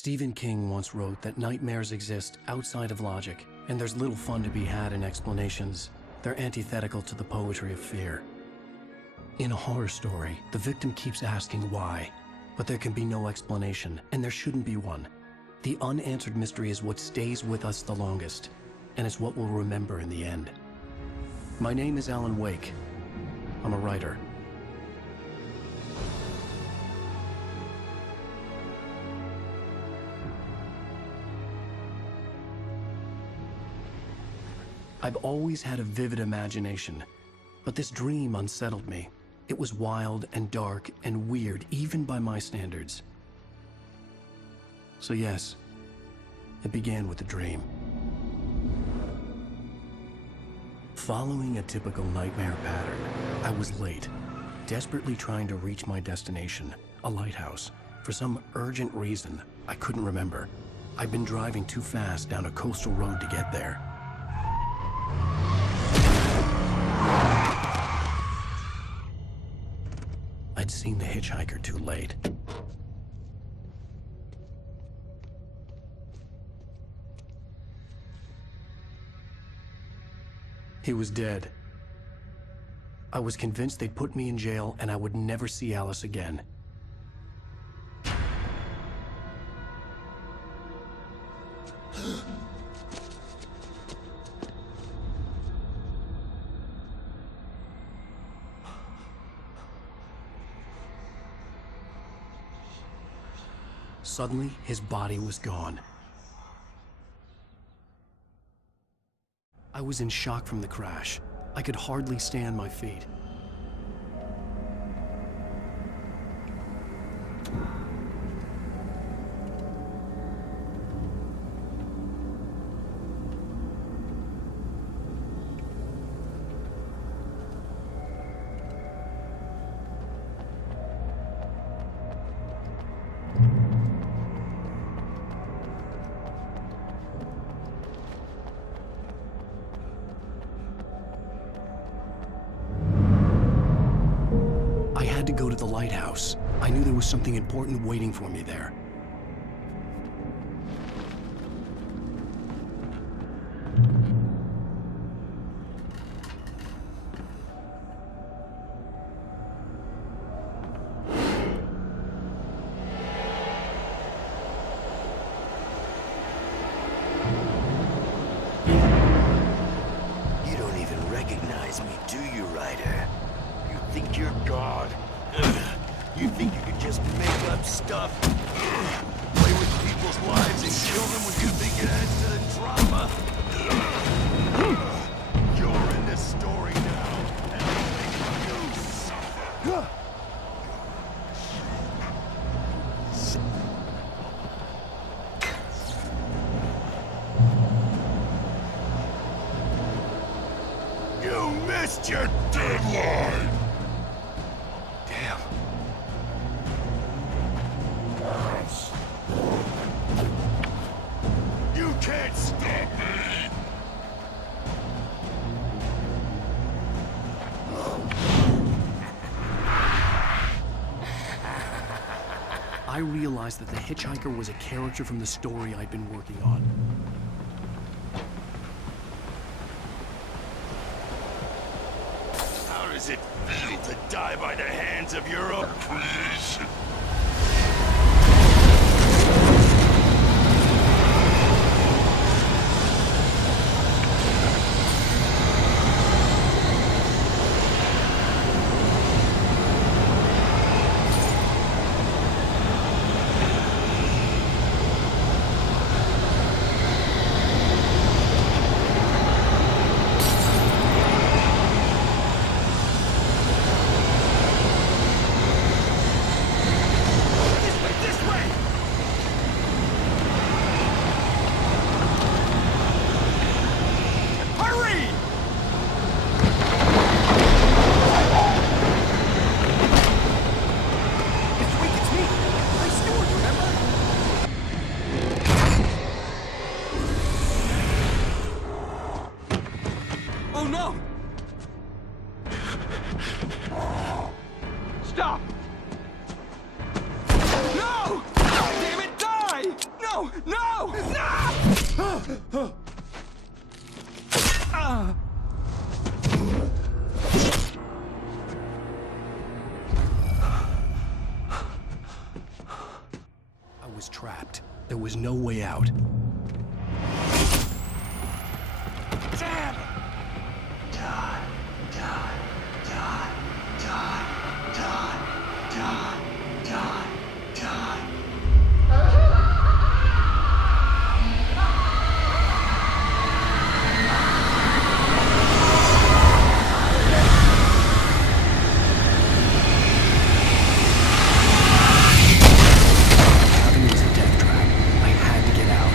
Stephen King once wrote that nightmares exist outside of logic, and there's little fun to be had in explanations. They're antithetical to the poetry of fear. In a horror story, the victim keeps asking why, but there can be no explanation, and there shouldn't be one. The unanswered mystery is what stays with us the longest, and it's what we'll remember in the end. My name is Alan Wake. I'm a writer. I've always had a vivid imagination, but this dream unsettled me. It was wild and dark and weird, even by my standards. So yes, it began with a dream. Following a typical nightmare pattern, I was late, desperately trying to reach my destination, a lighthouse. For some urgent reason, I couldn't remember. I'd been driving too fast down a coastal road to get there. I'd seen the hitchhiker too late. He was dead. I was convinced they'd put me in jail and I would never see Alice again. Suddenly, his body was gone. I was in shock from the crash. I could hardly stay on my feet. I had to go to the lighthouse. I knew there was something important waiting for me there. You don't even recognize me, do you, Ryder? You think you're God? You think you can just make up stuff? Play with people's lives and kill them when you think it adds to the drama? You're in this story now, and I think you suffer. You missed your deadline! Damn. You can't stop me! I realized that the hitchhiker was a character from the story I'd been working on. How does it feel to die by the hands of your oppressors? Oh no! Stop! No! Damn it, die! I was trapped. There was no way out. Damn! Cabin was a death trap. I had to get out.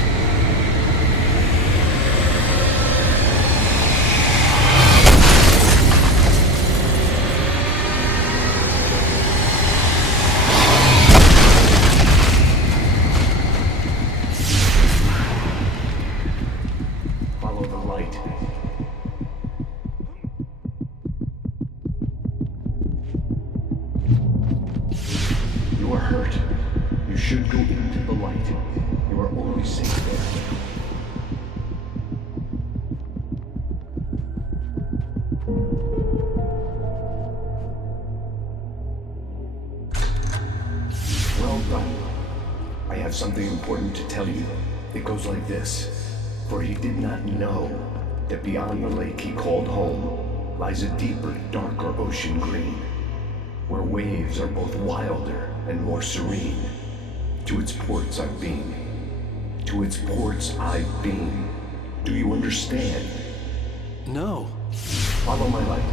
Follow the light. You are hurt. You should go into the light. You are only safe there. Well done. I have something important to tell you. It goes like this. For he did not know that beyond the lake he called home lies a deeper, darker ocean green, where waves are both wilder and more serene. To its ports I've been. To its ports I've been. Do you understand? No. Follow my light.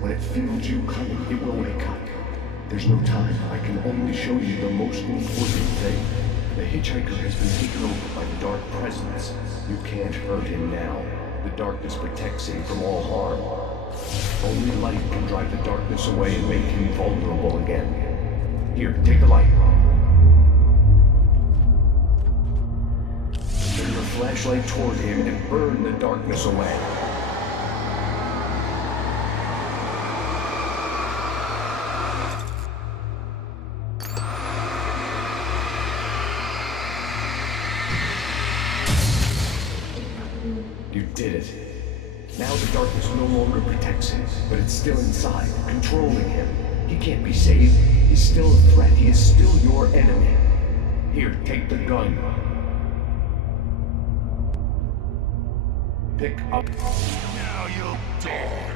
When it feels you coming, it will wake up. There's no time. I can only show you the most important thing. The hitchhiker has been taken over by the dark presence. You can't hurt him now. The darkness protects him from all harm. Only light can drive the darkness away and make him vulnerable again. Here, take the light. Turn your flashlight toward him and burn the darkness away. You did it. Now the darkness no longer protects him, but it's still inside, controlling him. He can't be saved. He's still a threat. He is still your enemy. Here, take the gun. Pick up. Now you'll die.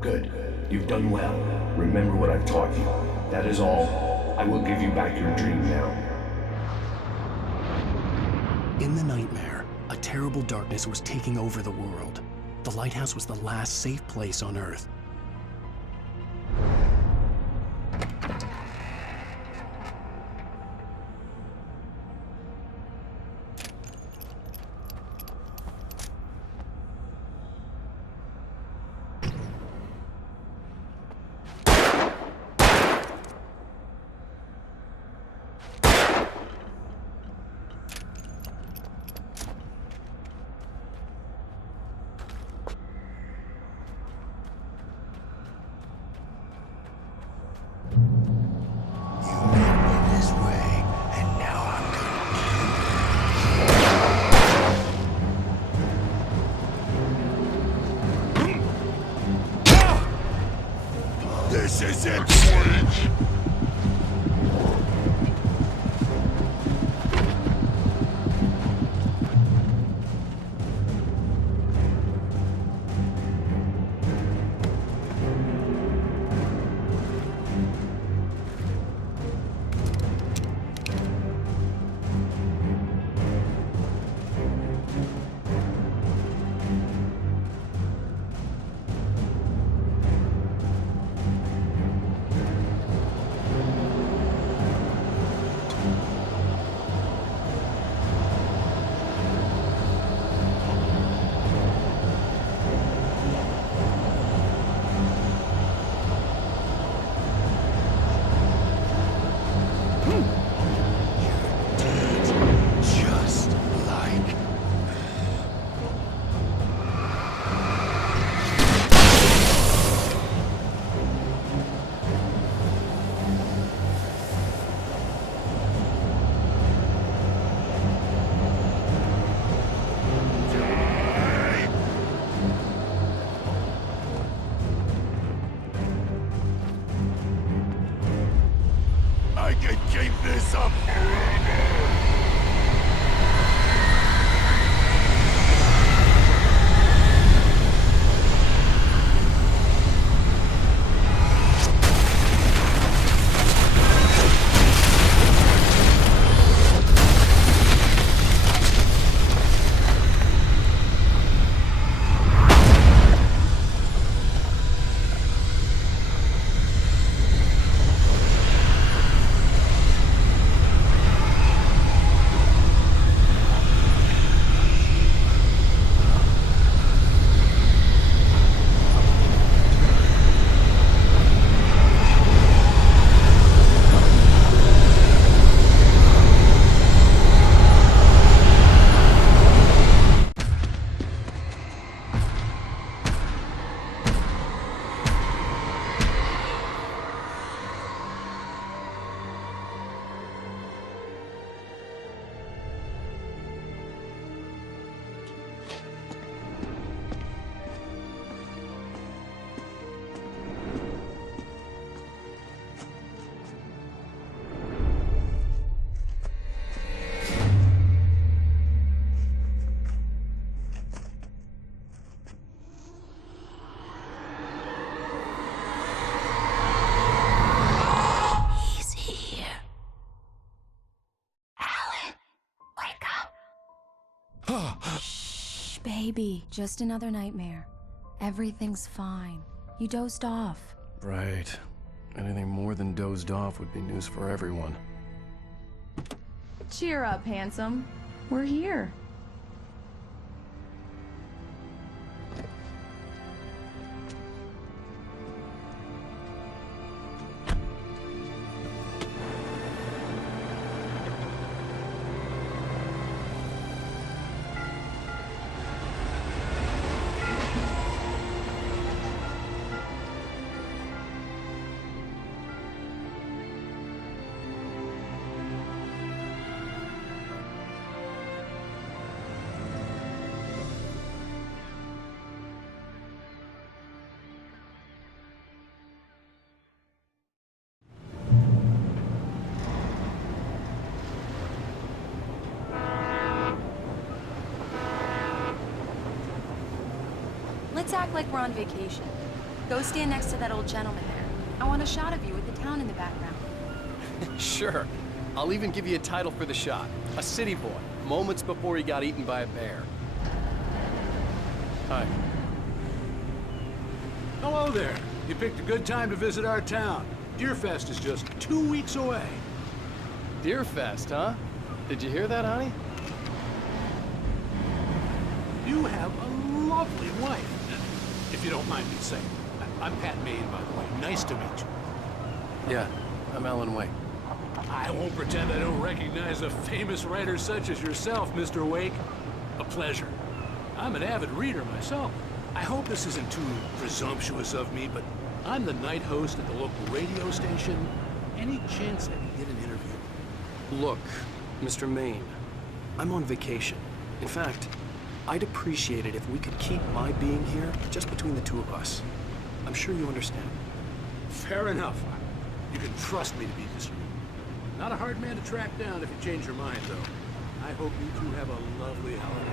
Good. You've done well. Remember what I've taught you. That is all. I will give you back your dream now. In the nightmare, a terrible darkness was taking over the world. The lighthouse was the last safe place on Earth. This is it, Switch! Shh, baby. Just another nightmare. Everything's fine. You dozed off. Right. Anything more than dozed off would be news for everyone. Cheer up, handsome. We're here. Let's act like we're on vacation. Go stand next to that old gentleman there. I want a shot of you with the town in the background. Sure. I'll even give you a title for the shot. A city boy, moments before he got eaten by a bear. Hi. Hello there. You picked a good time to visit our town. Deerfest is just 2 weeks away. Deerfest, huh? Did you hear that, honey? You have a lovely wife. If you don't mind me saying. I'm Pat Maine, by the way. Nice to meet you. Yeah, I'm Alan Wake. I won't pretend I don't recognize a famous writer such as yourself, Mr. Wake. A pleasure. I'm an avid reader myself. I hope this isn't too presumptuous of me, but I'm the night host at the local radio station. Any chance I can get an interview? Look, Mr. Maine, I'm on vacation. In fact, I'd appreciate it if we could keep my being here just between the two of us. I'm sure you understand. Fair enough. You can trust me to be discreet. Not a hard man to track down if you change your mind, though. I hope you two have a lovely holiday.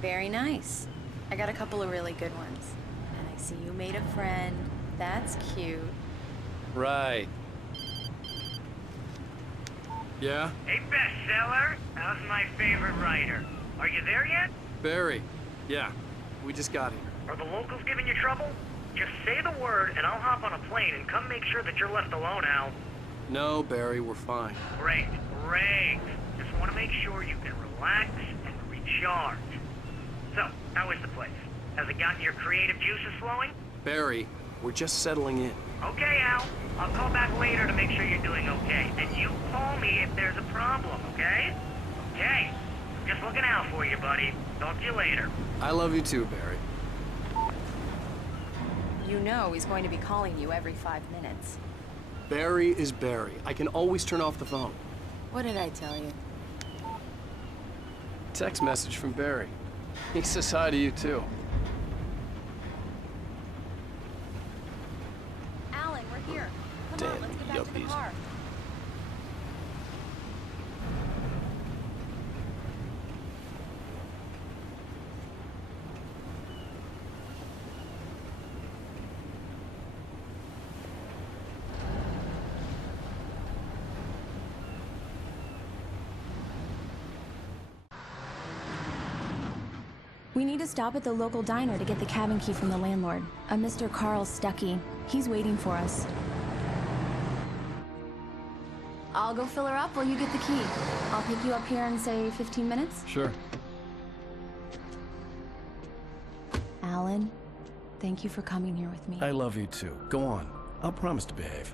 Very nice. I got a couple of really good ones. And I see you made a friend. That's cute. Right. Yeah? Hey, bestseller. How's my favorite writer? Are you there yet? Barry. Yeah, we just got here. Are the locals giving you trouble? Just say the word and I'll hop on a plane and come make sure that you're left alone, Al. No, Barry, we're fine. Great, great. Just want to make sure you can relax and recharge. So, how is the place? Has it gotten your creative juices flowing? Barry, we're just settling in. Okay, Al. I'll call back later to make sure you're doing okay. And you call me if there's a problem, okay? Okay. Just looking out for you, buddy. Talk to you later. I love you too, Barry. You know he's going to be calling you every 5 minutes. Barry is Barry. I can always turn off the phone. What did I tell you? Text message from Barry. He says hi to you too. Alan, we're here. Come on, let's get back to the car. We need to stop at the local diner to get the cabin key from the landlord, a Mr. Carl Stuckey. He's waiting for us. I'll go fill her up while you get the key. I'll pick you up here in, say, 15 minutes? Sure. Alan, thank you for coming here with me. I love you too. Go on. I'll promise to behave.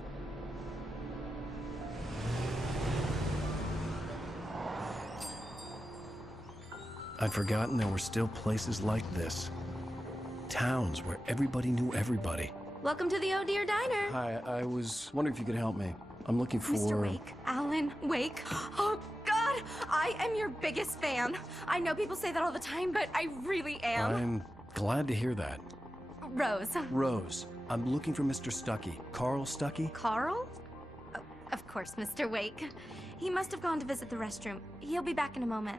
I'd forgotten there were still places like this. Towns where everybody knew everybody. Welcome to the Oh Dear Diner. Hi, I was wondering if you could help me. I'm looking for... Mr. Wake. Alan Wake. Oh, God! I am your biggest fan. I know people say that all the time, but I really am. I'm glad to hear that. Rose. Rose, I'm looking for Mr. Stuckey. Carl Stuckey? Carl? Oh, of course, Mr. Wake. He must have gone to visit the restroom. He'll be back in a moment.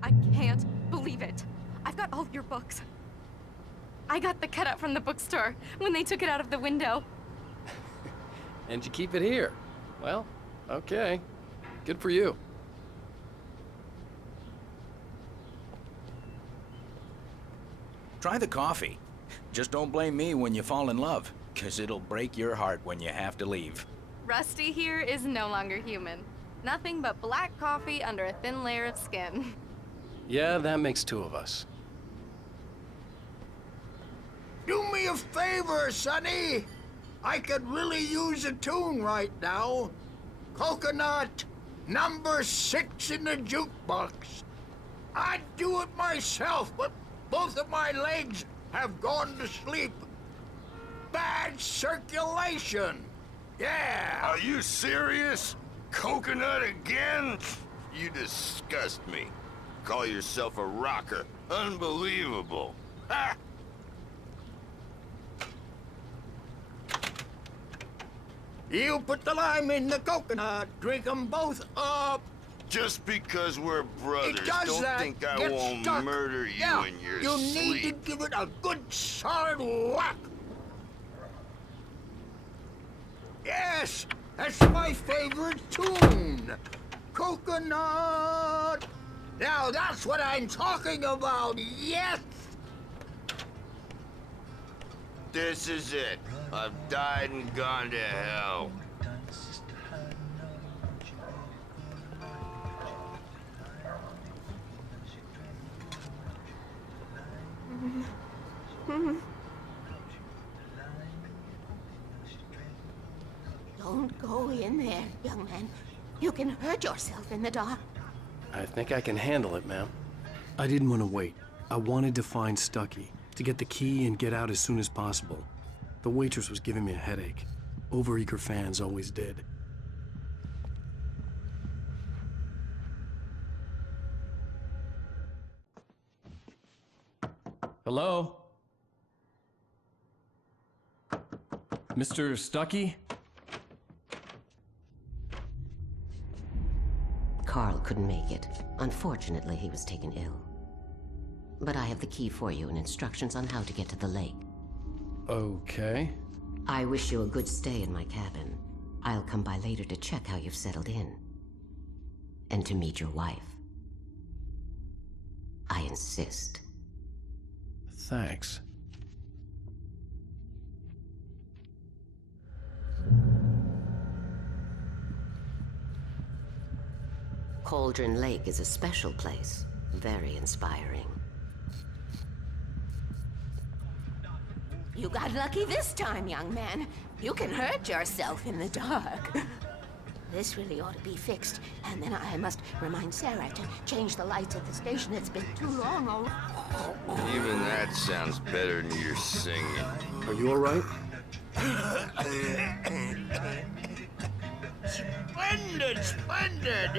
I can't believe it. I've got all of your books. I got the cutout from the bookstore when they took it out of the window. And you keep it here. Well, okay. Good for you. Try the coffee. Just don't blame me when you fall in love, 'cause it'll break your heart when you have to leave. Rusty here is no longer human. Nothing but black coffee under a thin layer of skin. Yeah, that makes two of us. Do me a favor, Sonny. I could really use a tune right now. Coconut, number 6 in the jukebox. I'd do it myself, but both of my legs have gone to sleep. Bad circulation. Yeah. Are you serious? Coconut again? You disgust me. Call yourself a rocker. Unbelievable. Ha! You put the lime in the coconut, drink them both up. Just because we're brothers, It does don't that. think I Get won't stuck. murder you Yeah, in your you sleep. need to give it a good solid whack. Yes, that's my favorite tune. Coconut. Now that's what I'm talking about, yes. This is it. I've died and gone to hell. Don't go in there, young man. You can hurt yourself in the dark. I think I can handle it, ma'am. I didn't want to wait. I wanted to find Stucky, to get the key and get out as soon as possible. The waitress was giving me a headache. Overeager fans always did. Hello? Mr. Stucky? Carl couldn't make it. Unfortunately, he was taken ill. But I have the key for you and instructions on how to get to the lake. Okay. I wish you a good stay in my cabin. I'll come by later to check how you've settled in. And to meet your wife. I insist. Thanks. Cauldron Lake is a special place. Very inspiring. You got lucky this time, young man. You can hurt yourself in the dark. This really ought to be fixed. And then I must remind Sarah to change the lights at the station. It's been too long already. Even that sounds better than your singing. Are you all right? Splendid, splendid.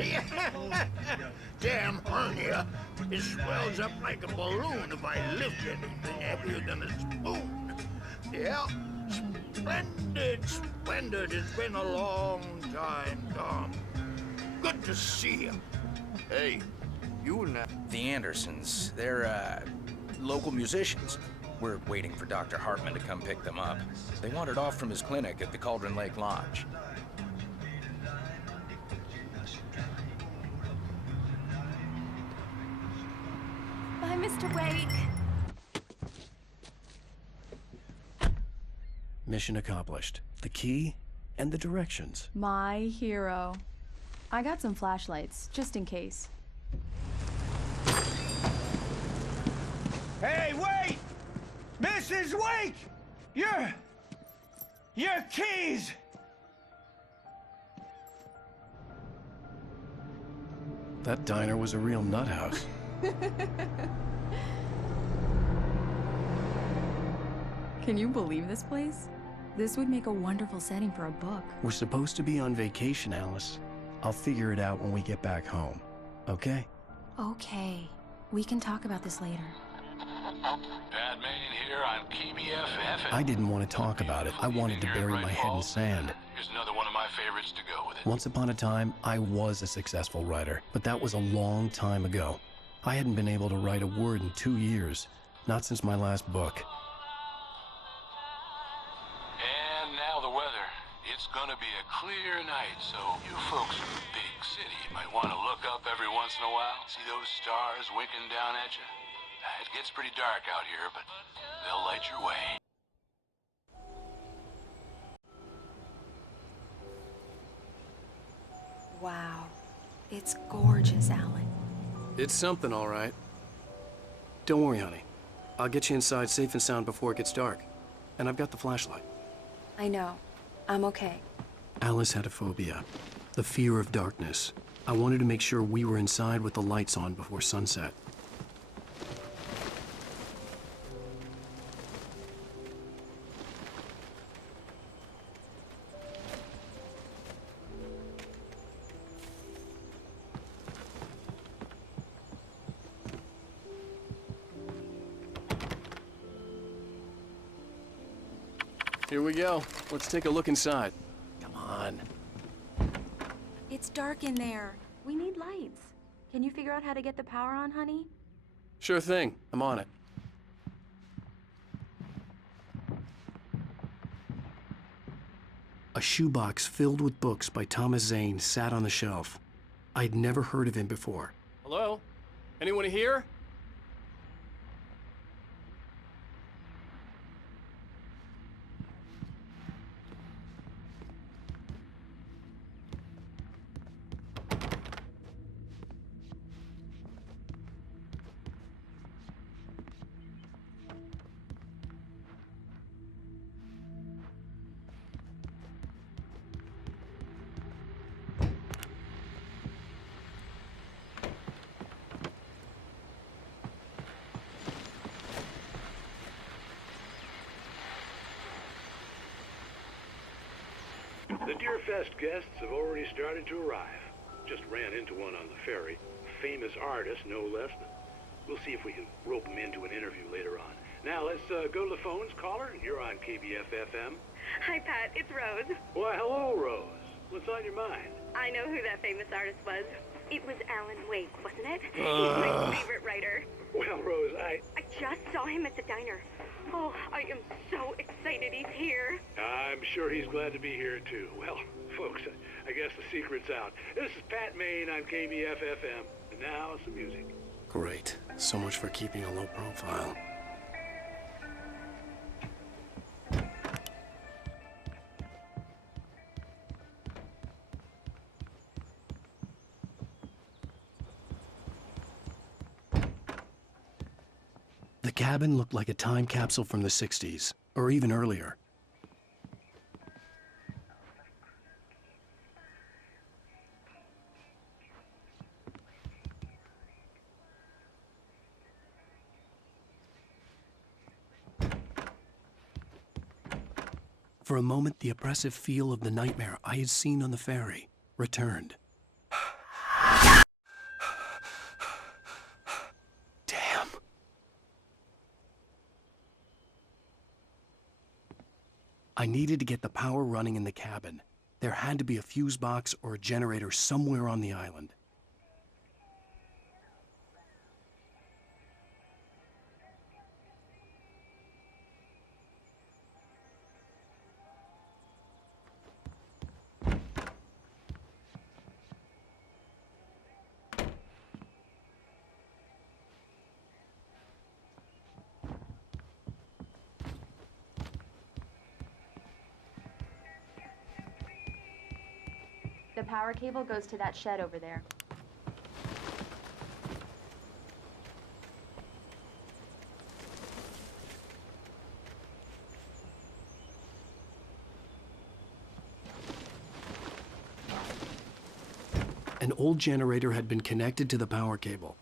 Damn hernia. It swells up like a balloon if I lift anything heavier than a spoon. Yeah, splendid, splendid. It's been a long time, Tom. Good to see you. Hey, you and The Andersons, they're, local musicians. We're waiting for Dr. Hartman to come pick them up. They wandered off from his clinic at the Cauldron Lake Lodge. Bye, Mr. Wake. Mission accomplished. The key and the directions. My hero. I got some flashlights, just in case. Hey, wait! Mrs. Wake! Your keys! That diner was a real nut house. Can you believe this place? This would make a wonderful setting for a book. We're supposed to be on vacation, Alice. I'll figure it out when we get back home. Okay? Okay. We can talk about this later. Pat Main here on KBFF. I didn't want to talk about it. I wanted to bury my head in sand. Here's another one of my favorites to go with it. Once upon a time, I was a successful writer, but that was a long time ago. I hadn't been able to write a word in 2 years, not since my last book. And now the weather. It's gonna be a clear night, so you folks in the big city might want to look up every once in a while. See those stars winking down at you? It gets pretty dark out here, but they'll light your way. Wow. It's gorgeous, Alan. It's something, all right. Don't worry, honey. I'll get you inside safe and sound before it gets dark. And I've got the flashlight. I know. I'm okay. Alice had a phobia. The fear of darkness. I wanted to make sure we were inside with the lights on before sunset. Here we go. Let's take a look inside. Come on. It's dark in there. We need lights. Can you figure out how to get the power on, honey? Sure thing. I'm on it. A shoebox filled with books by Thomas Zane sat on the shelf. I'd never heard of him before. Hello? Anyone here? The Deerfest guests have already started to arrive. Just ran into one on the ferry. Famous artist, no less. We'll see if we can rope him into an interview later on. Now, let's go to the phones. Caller, you're on KBF-FM. Hi, Pat. It's Rose. Why, hello, Rose. What's on your mind? I know who that famous artist was. It was Alan Wake, wasn't it? He's my favorite writer. Well, Rose, I just saw him at the diner. Oh, I am so excited he's here. I'm sure he's glad to be here, too. Well, folks, I guess the secret's out. This is Pat Maine on KBF-FM. And now, some music. Great. So much for keeping a low profile. The cabin looked like a time capsule from the 60s, or even earlier. For a moment, the oppressive feel of the nightmare I had seen on the ferry returned. I needed to get the power running in the cabin. There had to be a fuse box or a generator somewhere on the island. The power cable goes to that shed over there. An old generator had been connected to the power cable.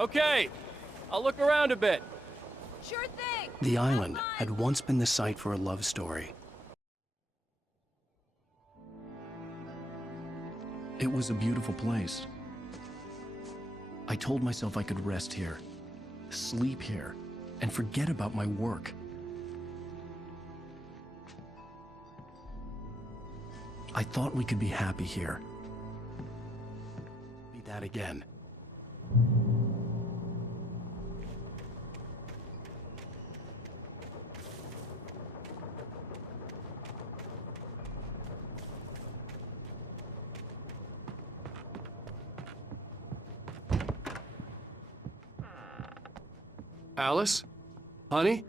Okay, I'll look around a bit. Sure thing. The island had once been the site for a love story. It was a beautiful place. I told myself I could rest here, sleep here, and forget about my work. I thought we could be happy here. Be that again. Alice? Honey?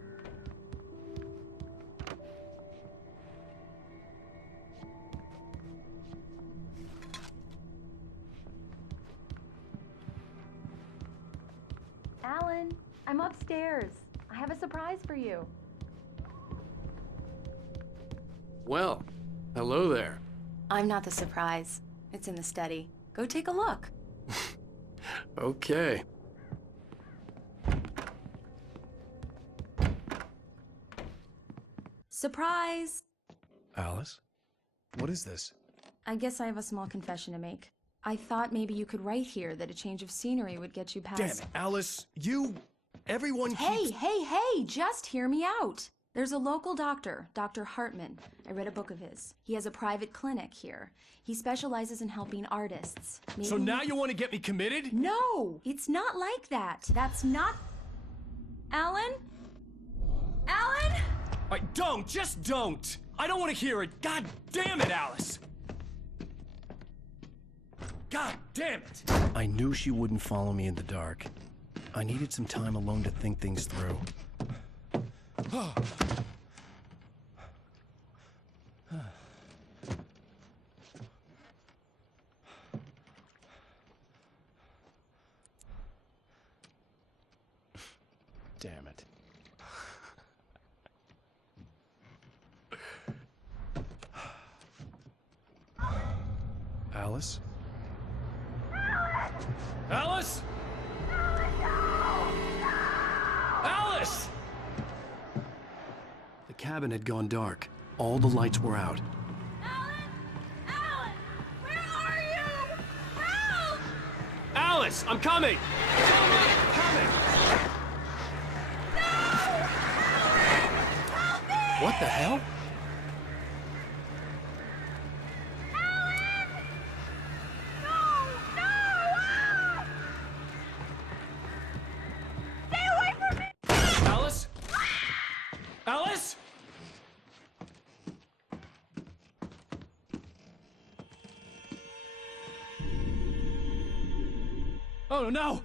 Alan, I'm upstairs. I have a surprise for you. Well, hello there. I'm not the surprise. It's in the study. Go take a look. Okay. Surprise! Alice? What is this? I guess I have a small confession to make. I thought maybe you could write here that a change of scenery would get you past— Damn it, Alice! Everyone keeps— Hey, just hear me out! There's a local doctor, Dr. Hartman. I read a book of his. He has a private clinic here. He specializes in helping artists. So now you want to get me committed? No! It's not like that. That's not— Alan? Alan? Just don't! I don't want to hear it! God damn it, Alice! God damn it! I knew she wouldn't follow me in the dark. I needed some time alone to think things through. Damn it. Alice? Alice? Alice! The cabin had gone dark. All the lights were out. Alan! Where are you? Help! Alice, I'm coming! I'm coming! What the hell? Alice? Oh no!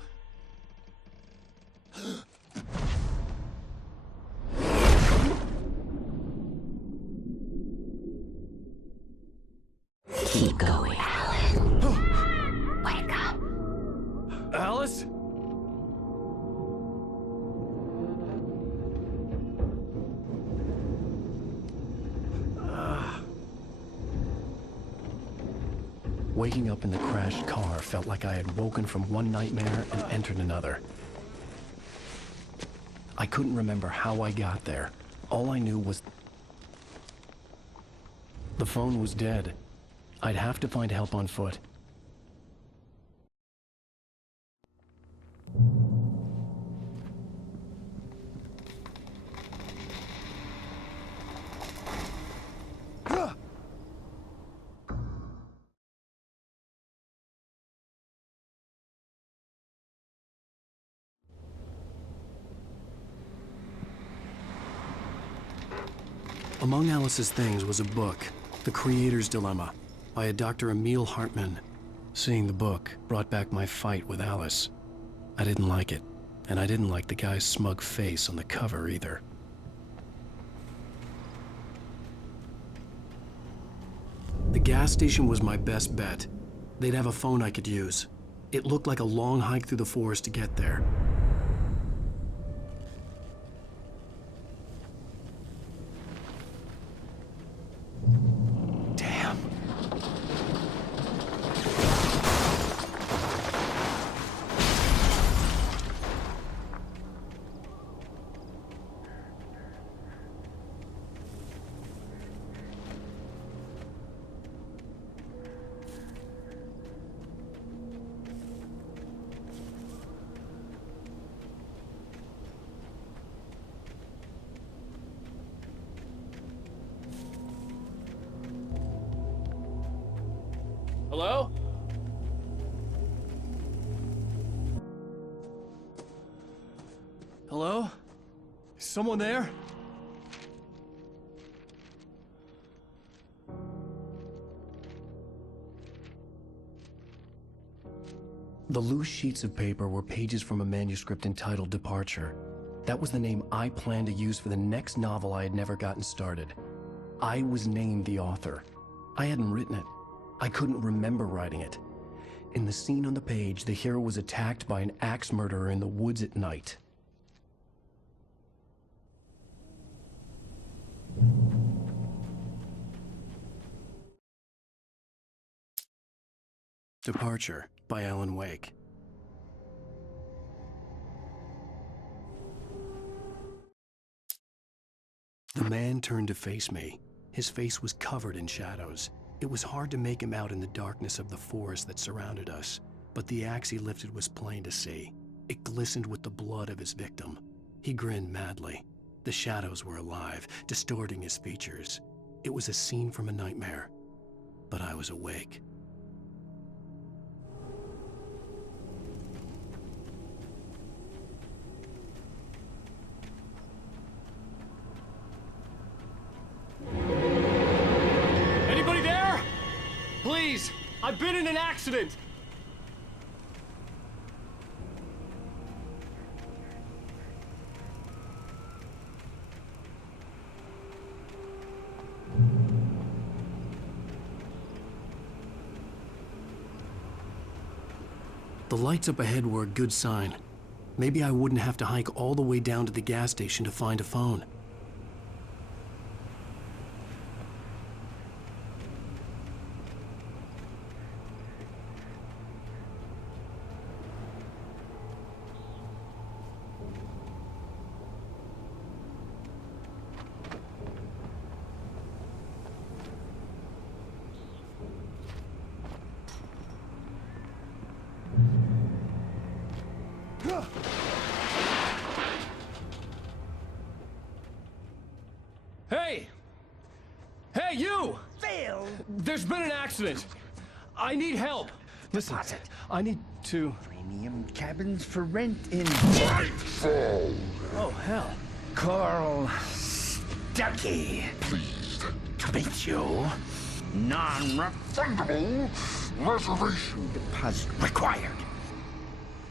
Keep going, Alan. Wake up. Alice? Waking up in the crashed car felt like I had woken from one nightmare and entered another. I couldn't remember how I got there. All I knew was the phone was dead. I'd have to find help on foot. Among Alice's things was a book, The Creator's Dilemma, by a Dr. Emil Hartman. Seeing the book brought back my fight with Alice. I didn't like it, and I didn't like the guy's smug face on the cover either. The gas station was my best bet. They'd have a phone I could use. It looked like a long hike through the forest to get there. Damn. Hello? Hello? Someone there? The loose sheets of paper were pages from a manuscript entitled Departure. That was the name I planned to use for the next novel I had never gotten started. I was named the author. I hadn't written it. I couldn't remember writing it. In the scene on the page, the hero was attacked by an axe murderer in the woods at night. Departure by Alan Wake. The man turned to face me. His face was covered in shadows. It was hard to make him out in the darkness of the forest that surrounded us, but the axe he lifted was plain to see. It glistened with the blood of his victim. He grinned madly. The shadows were alive, distorting his features. It was a scene from a nightmare, but I was awake. Anybody there? Please, I've been in an accident. The lights up ahead were a good sign. Maybe I wouldn't have to hike all the way down to the gas station to find a phone. Hey! Hey, you! Phil! There's been an accident. I need help. Listen, I need to... Premium cabins for rent in... Nightfall! Oh, hell. Carl Stuckey. Pleased to meet you. Non-refundable reservation deposit required.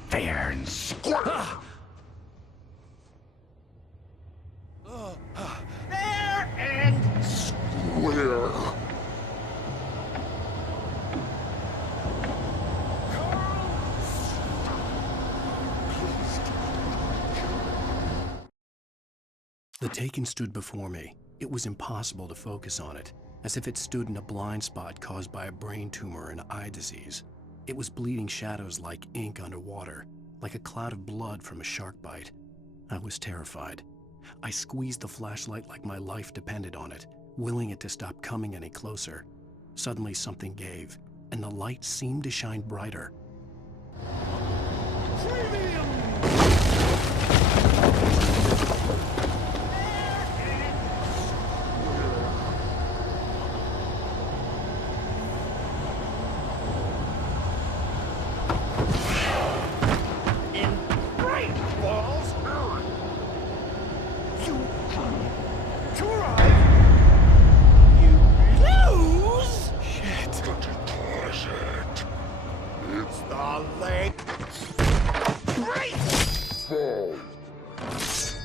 Fair and square. Fair and square. The Taken stood before me. It was impossible to focus on it, as if it stood in a blind spot caused by a brain tumor and eye disease. It was bleeding shadows like ink underwater, like a cloud of blood from a shark bite. I was terrified. I squeezed the flashlight like my life depended on it, willing it to stop coming any closer. Suddenly something gave, and the light seemed to shine brighter.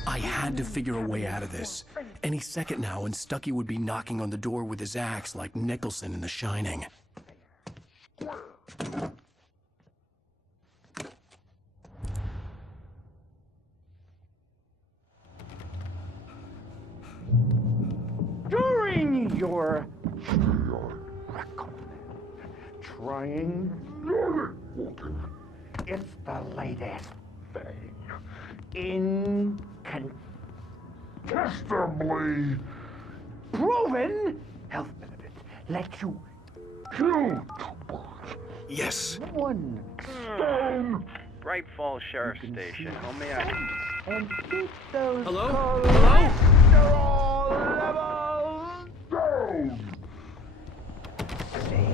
I had to figure a way out of this. Any second now, and Stuckey would be knocking on the door with his axe like Nicholson in The Shining. During your record, trying it's the latest thing. Incontestably proven health benefits let you kill Yes. one stone Bright Falls Sheriff Station. How may I... and keep those Hello? cholesterol levels down. See?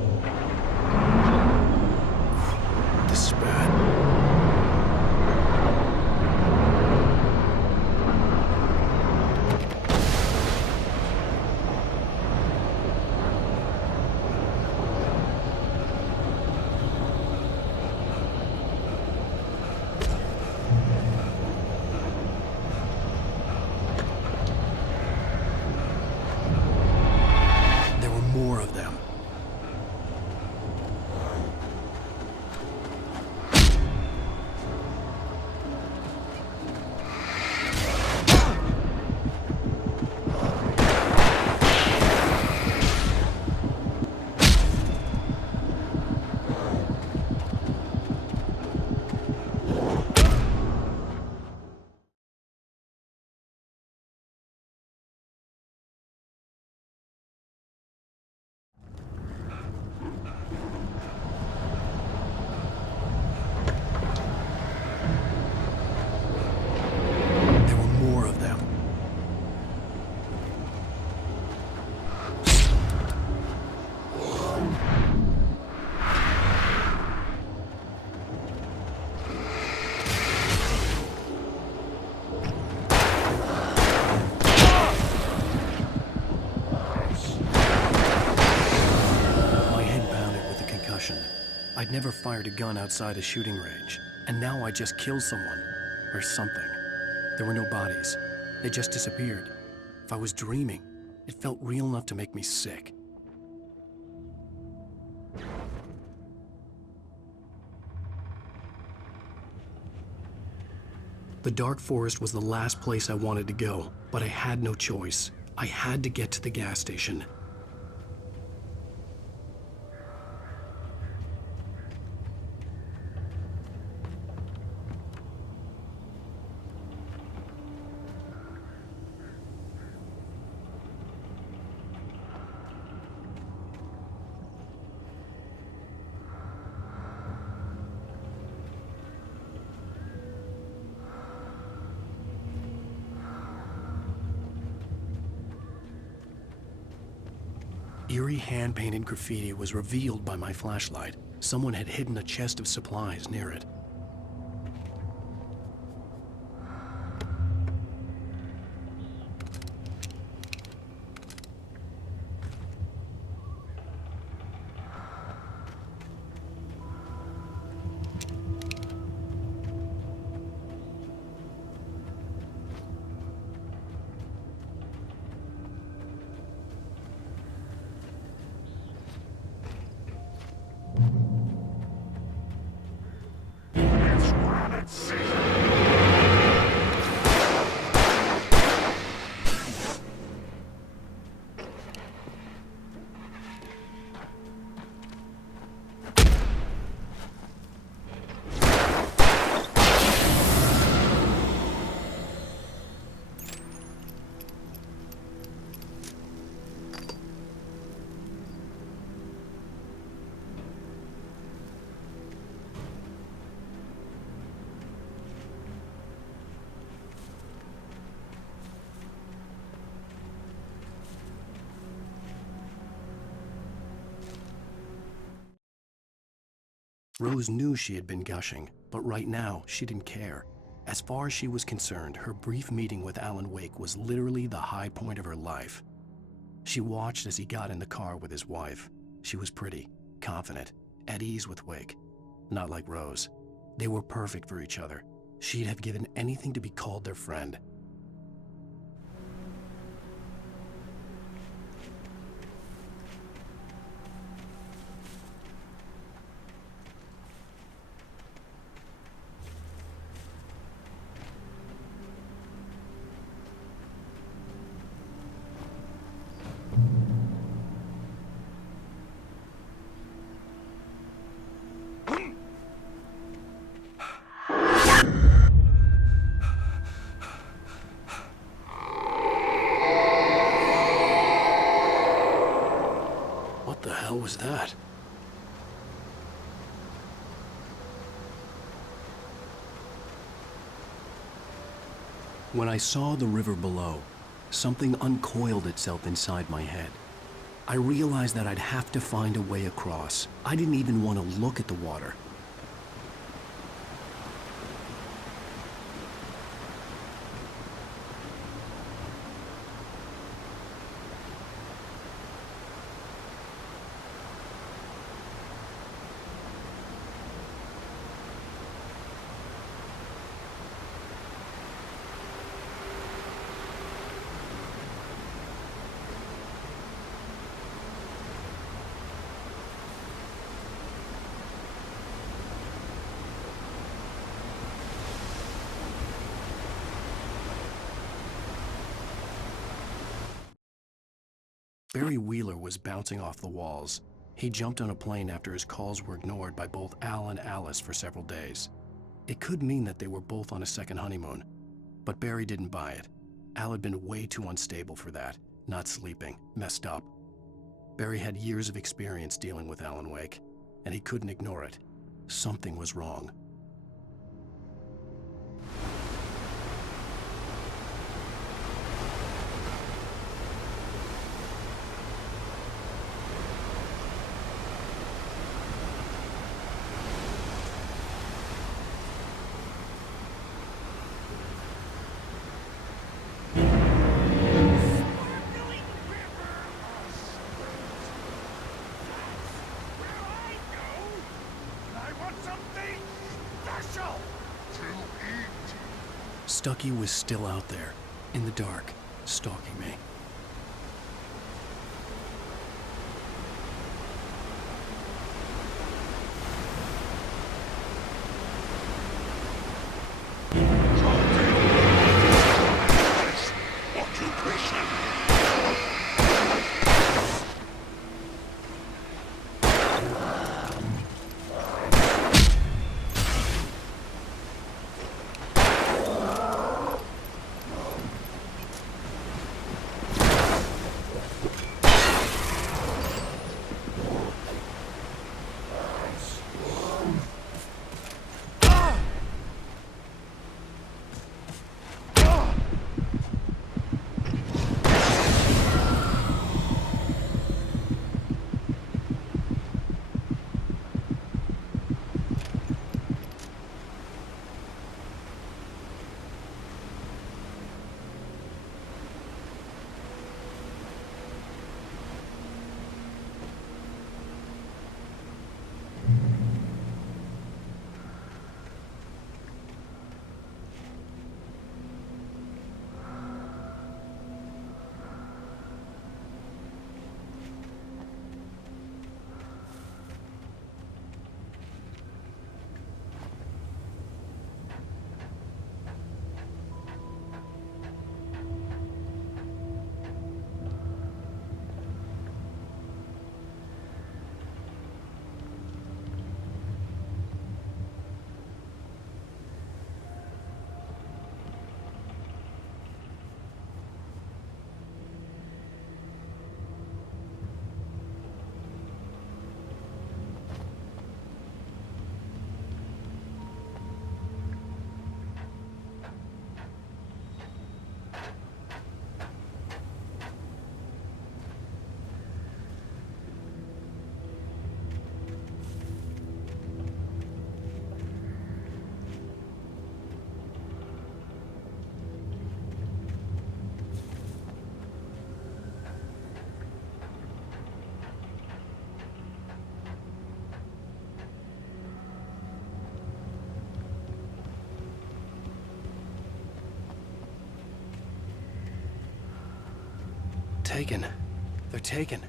I'd never fired a gun outside a shooting range, and now I just killed someone. Or something. There were no bodies. They just disappeared. If I was dreaming, it felt real enough to make me sick. The dark forest was the last place I wanted to go, but I had no choice. I had to get to the gas station. Eerie hand-painted graffiti was revealed by my flashlight. Someone had hidden a chest of supplies near it. Rose knew she had been gushing, but right now, she didn't care. As far as she was concerned, her brief meeting with Alan Wake was literally the high point of her life. She watched as he got in the car with his wife. She was pretty, confident, at ease with Wake. Not like Rose. They were perfect for each other. She'd have given anything to be called their friend. What the hell was that? When I saw the river below, something uncoiled itself inside my head. I realized that I'd have to find a way across. I didn't even want to look at the water. Barry Wheeler was bouncing off the walls. He jumped on a plane after his calls were ignored by both Al and Alice for several days. It could mean that they were both on a second honeymoon, but Barry didn't buy it. Al had been way too unstable for that, not sleeping, messed up. Barry had years of experience dealing with Alan Wake, and he couldn't ignore it. Something was wrong. Stucky was still out there, in the dark, stalking me. Taken. They're taken.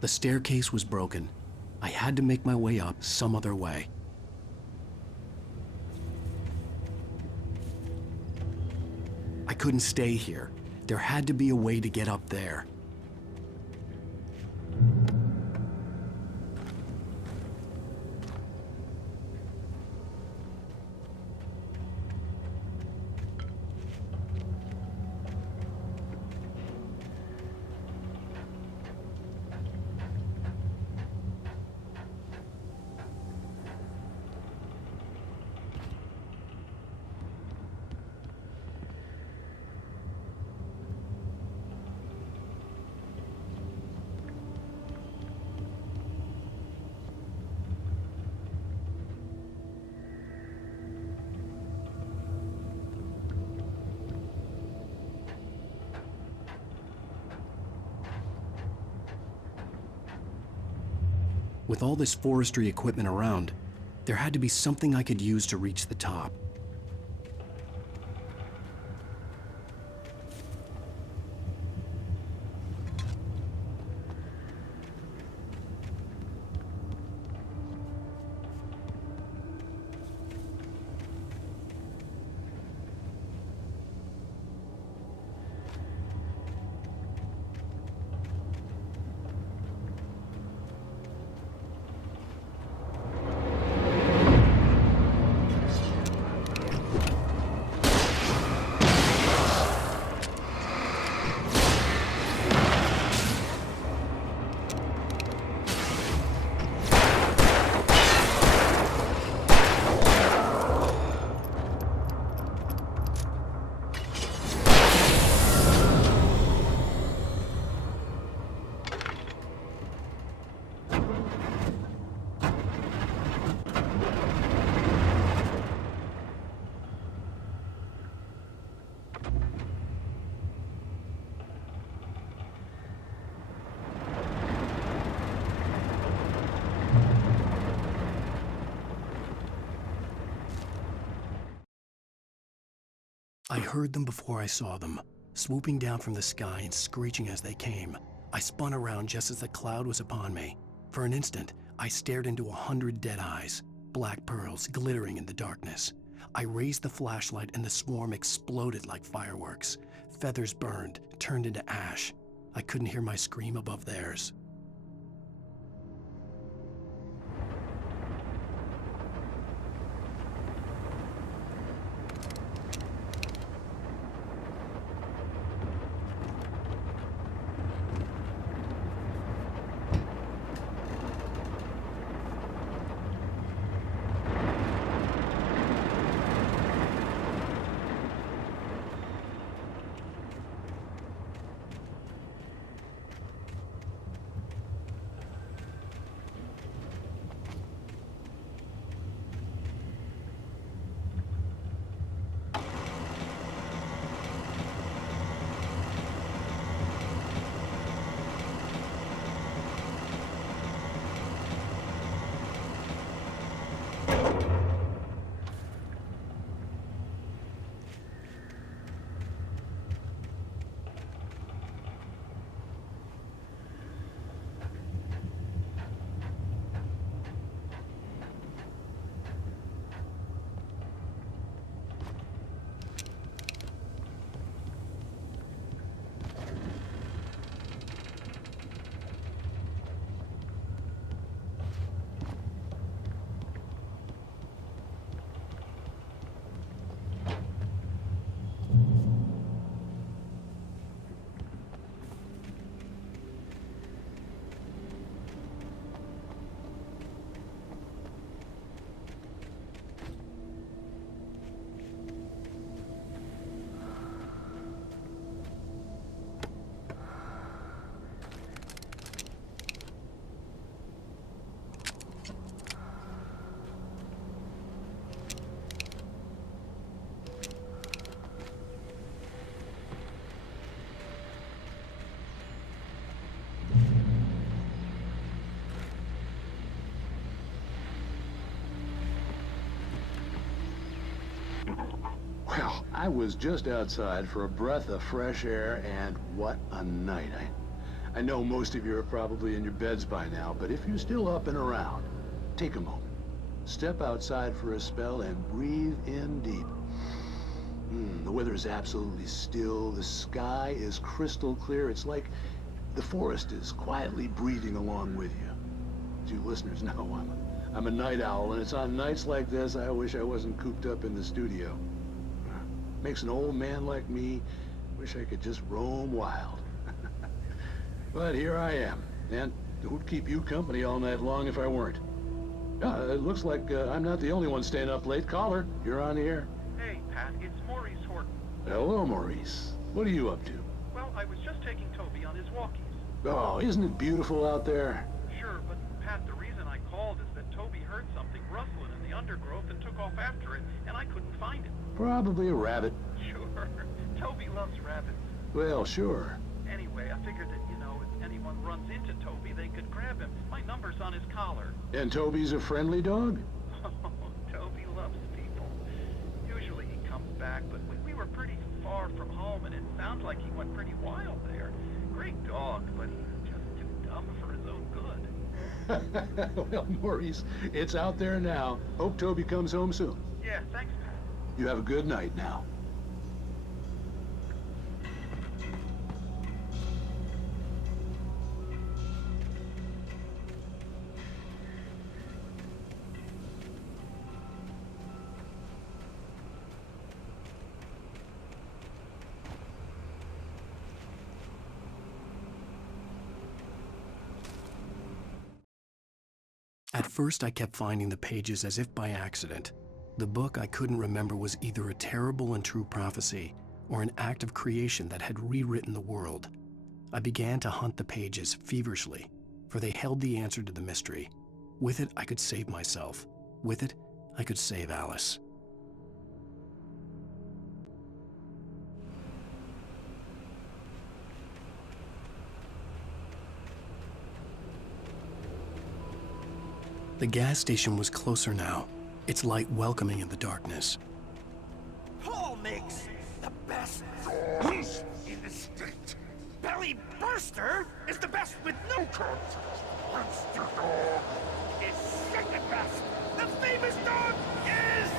The staircase was broken. I had to make my way up some other way. I couldn't stay here. There had to be a way to get up there. With all this forestry equipment around, there had to be something I could use to reach the top. I heard them before I saw them, swooping down from the sky and screeching as they came. I spun around just as the cloud was upon me. For an instant, I stared into 100 dead eyes, black pearls glittering in the darkness. I raised the flashlight and the swarm exploded like fireworks. Feathers burned, turned into ash. I couldn't hear my scream above theirs. Well, I was just outside for a breath of fresh air, and what a night. I know most of you are probably in your beds by now, but if you're still up and around, take a moment. Step outside for a spell and breathe in deep. The weather is absolutely still. The sky is crystal clear. It's like the forest is quietly breathing along with you. As you listeners know, I'm a night owl, and it's on nights like this I wish I wasn't cooped up in the studio. Makes an old man like me wish I could just roam wild. But here I am, and who'd keep you company all night long if I weren't? It looks like I'm not the only one staying up late. Caller, you're on the air. Hey, Pat, it's Maurice Horton. Hello, Maurice. What are you up to? Well, I was just taking Toby on his walkies. Oh, isn't it beautiful out there? Sure, but Pat, the reason I called is that Toby heard something rustling in the undergrowth and took off after it, and I couldn't find it. Probably a rabbit. Sure. Toby loves rabbits. Well, sure. Anyway, I figured that, if anyone runs into Toby, they could grab him. My my number's on his collar. And Toby's a friendly dog? Toby loves people. Usually he comes back, but we were pretty far from home, and it sounds like he went pretty wild there. Great dog, but just too dumb for his own good. Well, Maurice, it's out there now. Hope Toby comes home soon. Yeah, thanks, Pat. You have a good night now. At first, I kept finding the pages as if by accident. The book I couldn't remember was either a terrible and true prophecy or an act of creation that had rewritten the world. I began to hunt the pages feverishly, for they held the answer to the mystery. With it, I could save myself. With it, I could save Alice. The gas station was closer now, its light welcoming in the darkness. Paul makes the best dogs in the state. Belly Burster is the best with no coat. Monster Dog is second best. The famous dog is...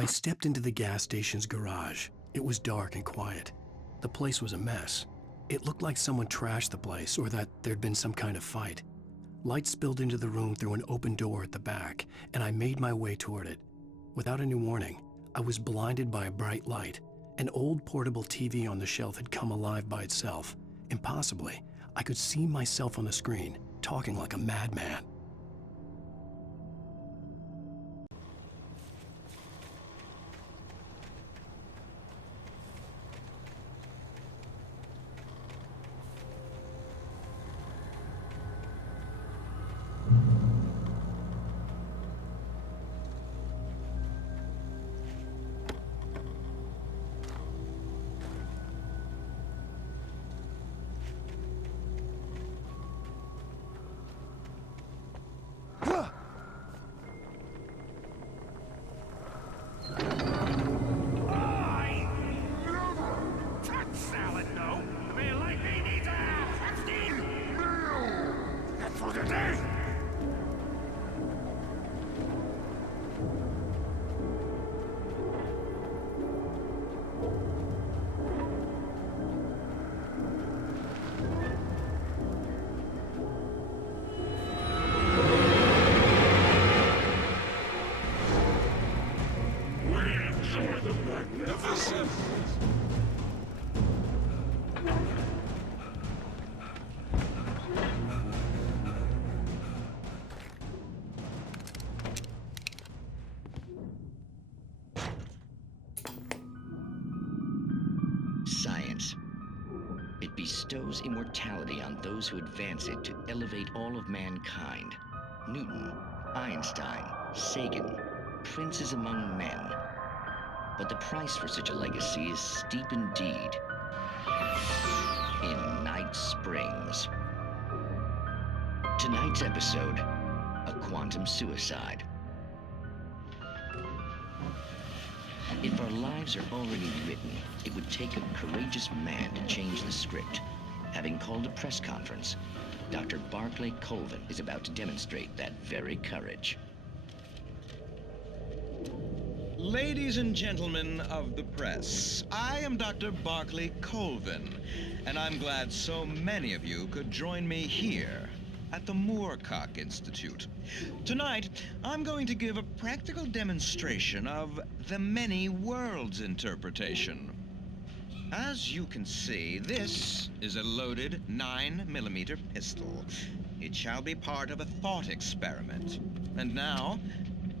I stepped into the gas station's garage. It was dark and quiet. The place was a mess. It looked like someone trashed the place or that there'd been some kind of fight. Light spilled into the room through an open door at the back, and I made my way toward it. Without any warning, I was blinded by a bright light. An old portable TV on the shelf had come alive by itself. Impossibly, I could see myself on the screen, talking like a madman. Science. It bestows immortality on those who advance it to elevate all of mankind. Newton, Einstein, Sagan, princes among men. But the price for such a legacy is steep indeed. In Night Springs. Tonight's episode, a quantum suicide. If our lives are already written, it would take a courageous man to change the script. Having called a press conference, Dr. Barclay Colvin is about to demonstrate that very courage. Ladies and gentlemen of the press, I am Dr. Barclay Colvin, and I'm glad so many of you could join me here at the Moorcock Institute. Tonight, I'm going to give a practical demonstration of the many worlds interpretation. As you can see, this is a loaded 9mm pistol. It shall be part of a thought experiment. And now,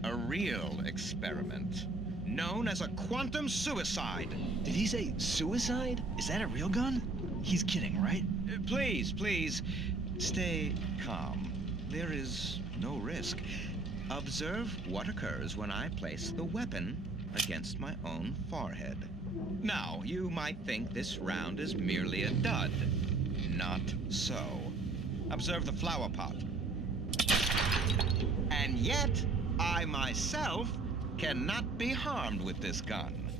a real experiment, known as a quantum suicide. Did he say suicide? Is that a real gun? He's kidding, right? Please, stay calm. There is no risk. Observe what occurs when I place the weapon against my own forehead. Now, you might think this round is merely a dud. Not so. Observe the flower pot. And yet, I myself cannot be harmed with this gun.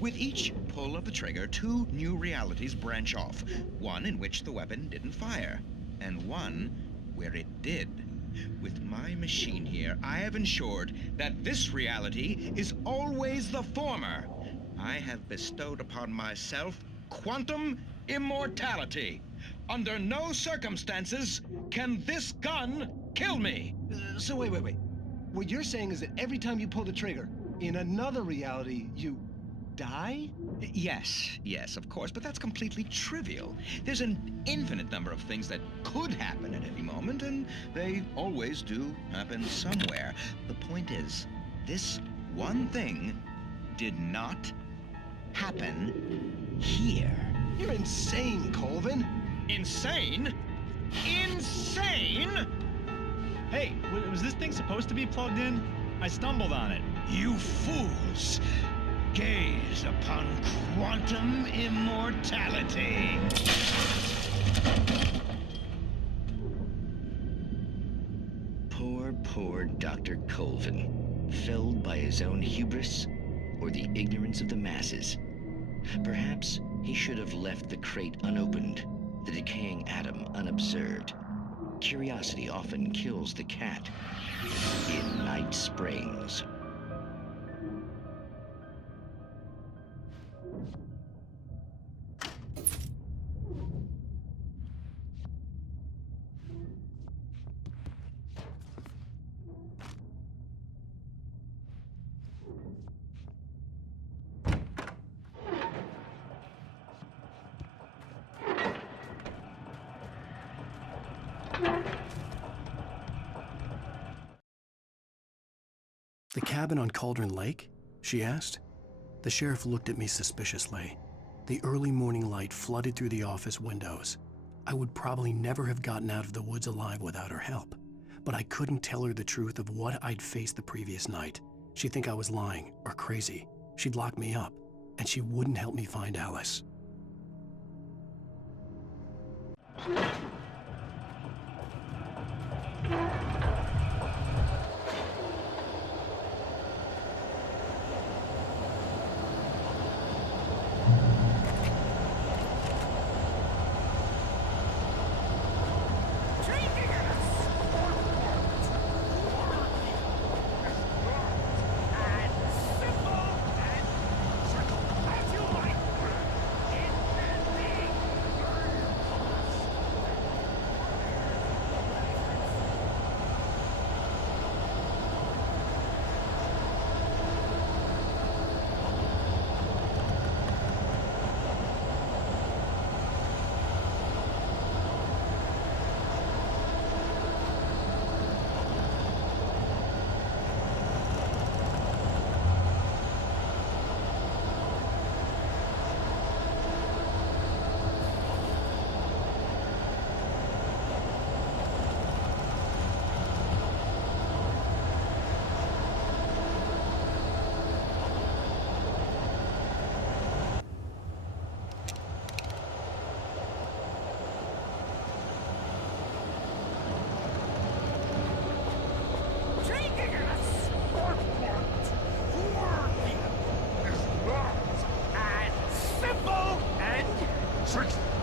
With each pull of the trigger, two new realities branch off. One in which the weapon didn't fire, and one where it did. With my machine here, I have ensured that this reality is always the former. I have bestowed upon myself quantum immortality. Under no circumstances can this gun kill me. So wait. What you're saying is that every time you pull the trigger, in another reality, you die? Yes, of course, but that's completely trivial. There's an infinite number of things that could happen at any moment, and they always do happen somewhere. The point is, this one thing did not happen here. You're insane, Colvin. Insane? Insane? Hey, was this thing supposed to be plugged in? I stumbled on it. You fools! Gaze upon quantum immortality. Poor Dr. Colvin, felled by his own hubris or the ignorance of the masses. Perhaps he should have left the crate unopened, the decaying atom unobserved. Curiosity often kills the cat. In Night Springs. The cabin on Cauldron Lake? She asked. The sheriff looked at me suspiciously. The early morning light flooded through the office windows. I would probably never have gotten out of the woods alive without her help, but I couldn't tell her the truth of what I'd faced the previous night. She'd think I was lying or crazy. She'd lock me up, and she wouldn't help me find Alice.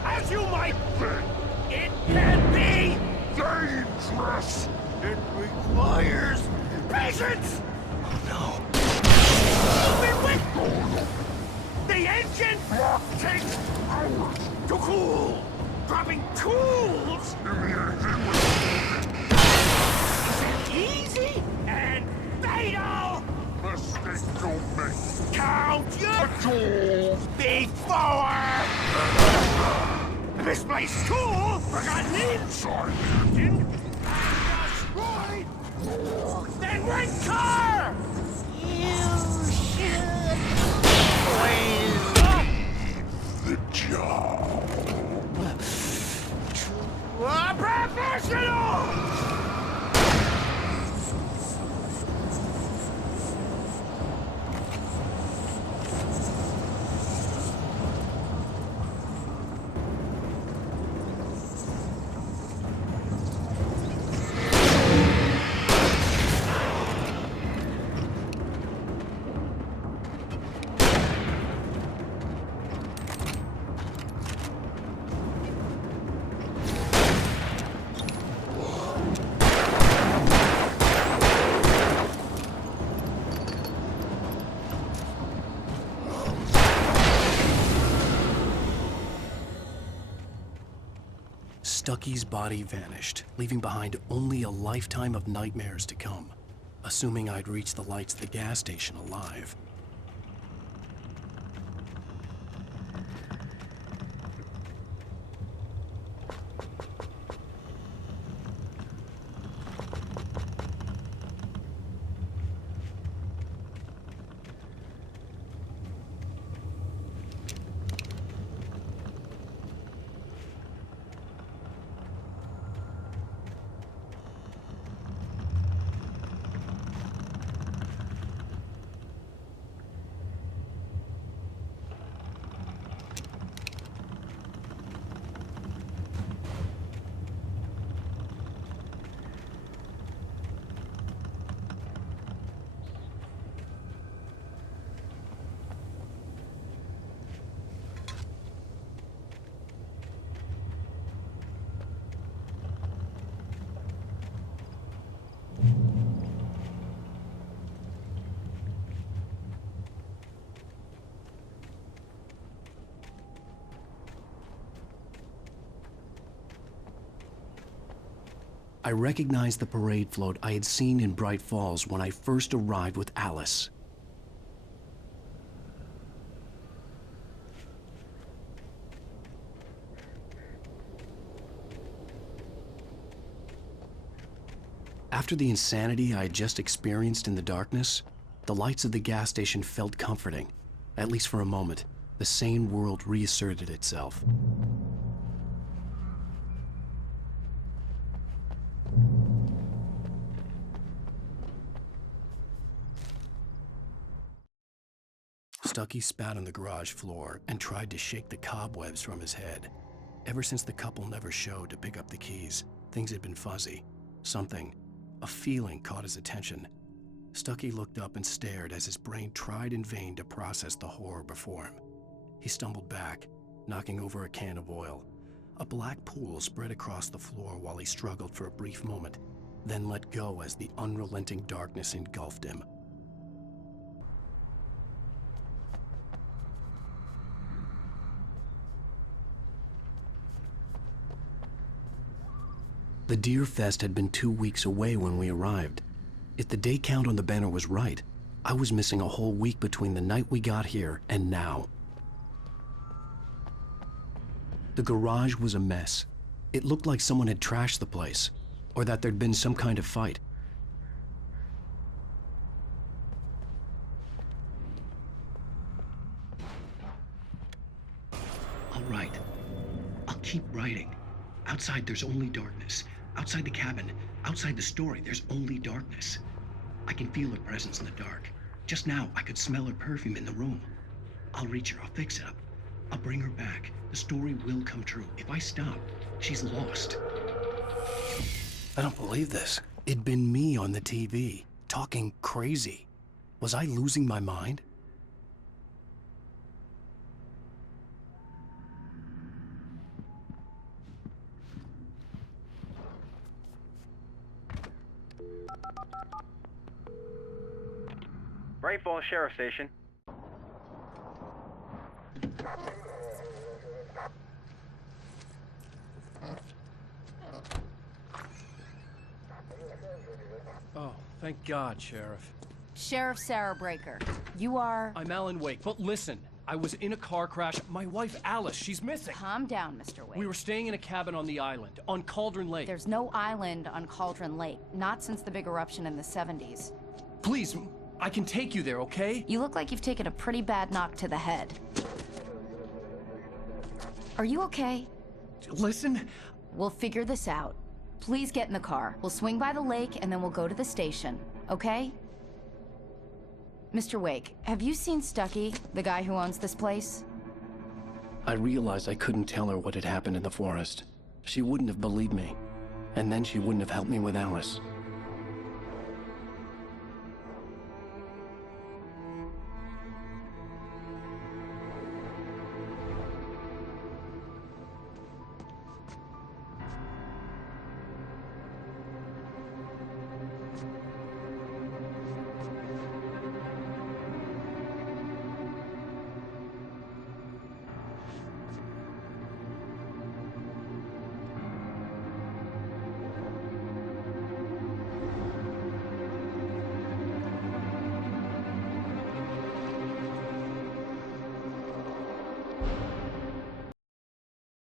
As you might think, it can be dangerous. It requires patience. Oh no. The engine block takes hours to cool. Dropping tools is easy and fatal. Mistakes don't make. Count your tools before. Misplaced tool forgotten inside engine and destroyed. Then rent car. You should leave the job to a professional. Stucky's body vanished, leaving behind only a lifetime of nightmares to come, assuming I'd reached the lights of the gas station alive. I recognized the parade float I had seen in Bright Falls when I first arrived with Alice. After the insanity I had just experienced in the darkness, The lights of the gas station felt comforting. At least for a moment, the sane world reasserted itself. Stucky spat on the garage floor and tried to shake the cobwebs from his head. Ever since the couple never showed to pick up the keys, things had been fuzzy. Something, a feeling, caught his attention. Stucky looked up and stared as his brain tried in vain to process the horror before him. He stumbled back, knocking over a can of oil. A black pool spread across the floor while he struggled for a brief moment, then let go as the unrelenting darkness engulfed him. The Deer Fest had been 2 weeks away when we arrived. If the day count on the banner was right, I was missing a whole week between the night we got here and now. The garage was a mess. It looked like someone had trashed the place, or that there'd been some kind of fight. All right. I'll keep writing. Outside, there's only darkness. Outside the cabin, outside the story, there's only darkness. I can feel her presence in the dark. Just now, I could smell her perfume in the room. I'll reach her, I'll fix it up. I'll bring her back. The story will come true. If I stop, she's lost. I don't believe this. It'd been me on the TV, talking crazy. Was I losing my mind? Bright Falls Sheriff Station. Oh, thank God, Sheriff. Sheriff Sarah Breaker. You are... I'm Alan Wake, but listen. I was in a car crash. My wife, Alice, she's missing. Calm down, Mr. Wake. We were staying in a cabin on the island, on Cauldron Lake. There's no island on Cauldron Lake. Not since the big eruption in the 70s. Please, I can take you there, okay? You look like you've taken a pretty bad knock to the head. Are you okay? Listen. We'll figure this out. Please get in the car. We'll swing by the lake and then we'll go to the station, okay? Mr. Wake, have you seen Stucky, the guy who owns this place? I realized I couldn't tell her what had happened in the forest. She wouldn't have believed me. And then she wouldn't have helped me with Alice.